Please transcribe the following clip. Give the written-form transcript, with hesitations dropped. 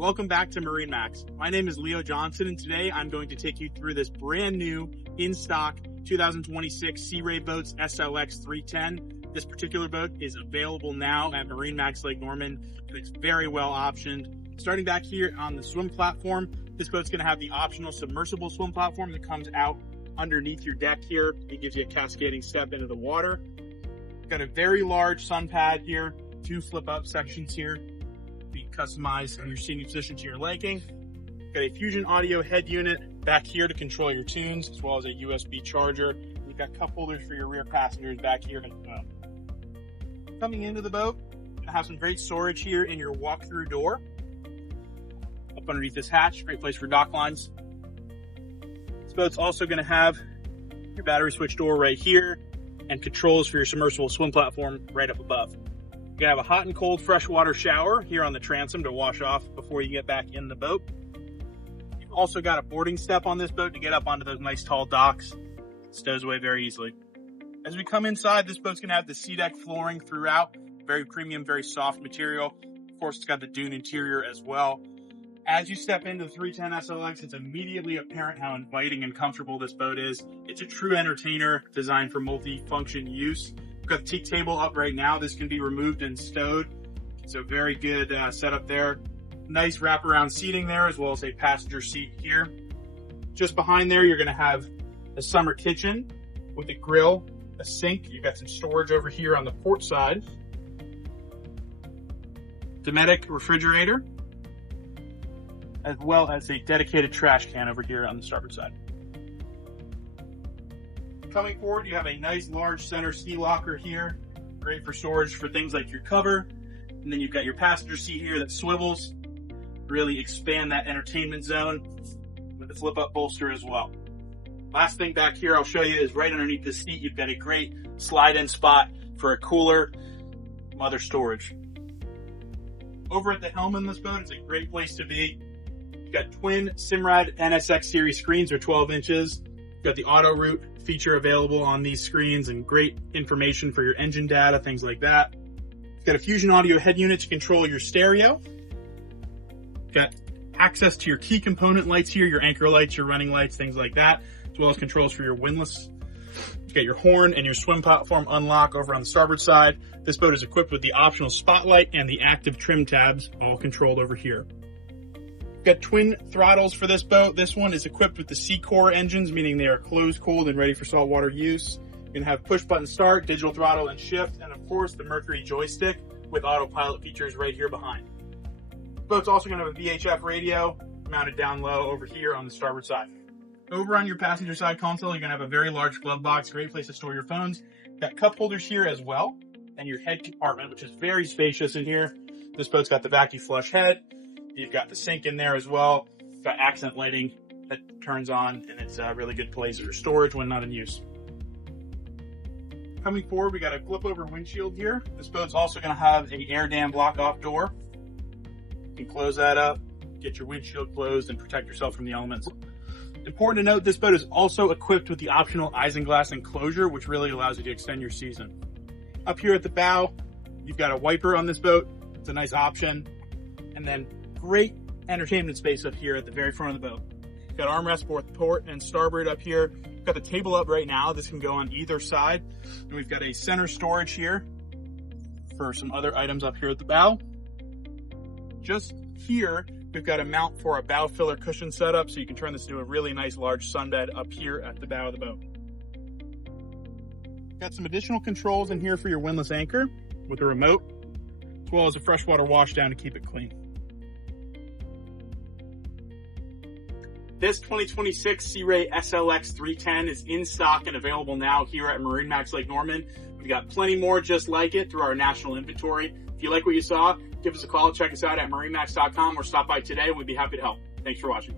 Welcome back to MarineMax. My name is Leo Johnson, and today I'm going to take you through this brand new, in-stock 2026 Sea Ray Boats SLX 310. This particular boat is available now at MarineMax Lake Norman. It's very well optioned. Starting back here on the swim platform, this boat's going to have the optional submersible swim platform that comes out underneath your deck here. It gives you a cascading step into the water. Got a very large sun pad here, 2 flip-up sections here. Be customized in your seating position to your liking. Got a Fusion audio head unit back here to control your tunes, as well as a USB charger. You've got cup holders for your rear passengers back here as well. Coming into the boat, I have some great storage here in your walk-through door. Up underneath this hatch, great place for dock lines. This boat's also going to have your battery switch door right here and controls for your submersible swim platform right up above. You have a hot and cold freshwater shower here on the transom to wash off before you get back in the boat. You've also got a boarding step on this boat to get up onto those nice tall docks. It stows away very easily. As we come inside, this boat's going to have the SeaDek flooring throughout. Very premium, very soft material. Of course, it's got the dune interior as well. As you step into the 310 SLX, it's immediately apparent how inviting and comfortable this boat is. It's a true entertainer designed for multi-function use. We've got the teak table up right now. This can be removed and stowed. So very good setup there. Nice wraparound seating there, as well as a passenger seat here. Just behind there, you're going to have a summer kitchen with a grill, a sink. You've got some storage over here on the port side. Dometic refrigerator, as well as a dedicated trash can over here on the starboard side. Coming forward, you have a nice large center sea locker here, great for storage for things like your cover. And then you've got your passenger seat here that swivels, really expand that entertainment zone with the flip-up bolster as well. Last thing back here I'll show you is right underneath the seat, you've got a great slide-in spot for a cooler, some other storage. Over at the helm in this boat, it's a great place to be. You've got twin Simrad NSX series screens, or 12 inches. You've got the auto route feature available on these screens and great information for your engine data, things like that. You've got a Fusion audio head unit to control your stereo. You've got access to your key component lights here, your anchor lights, your running lights, things like that, as well as controls for your windlass. You've got your horn and your swim platform unlock over on the starboard side. This boat is equipped with the optional spotlight and the active trim tabs, all controlled over here. Got twin throttles for this boat. This one is equipped with the C-Core engines, meaning they are closed, cooled, and ready for saltwater use. You can have push button start, digital throttle and shift, and of course the Mercury joystick with autopilot features right here behind. The boat's also going to have a VHF radio mounted down low over here on the starboard side. Over on your passenger side console, you're going to have a very large glove box, great place to store your phones. Got cup holders here as well, and your head compartment, which is very spacious in here. This boat's got the vacuum flush head. You've got the sink in there as well. You've got accent lighting that turns on, and it's a really good place for storage when not in use. Coming forward, we got a flip over windshield here. This boat's also going to have an air dam block off door. You can close that up, get your windshield closed, and protect yourself from the elements. Important to note, this boat is also equipped with the optional isinglass enclosure, which really allows you to extend your season. Up here at the bow, you've got a wiper on this boat. It's a nice option. And then great entertainment space up here at the very front of the boat. You've got armrests both port and starboard up here. We've got the table up right now. This can go on either side. And we've got a center storage here for some other items up here at the bow. Just here, we've got a mount for a bow filler cushion setup, so you can turn this into a really nice large sunbed up here at the bow of the boat. Got some additional controls in here for your windlass anchor with a remote, as well as a freshwater wash down to keep it clean. This 2026 Sea Ray SLX 310 is in stock and available now here at MarineMax Lake Norman. We've got plenty more just like it through our national inventory. If you like what you saw, give us a call, check us out at marinemax.com, or stop by today. We'd be happy to help. Thanks for watching.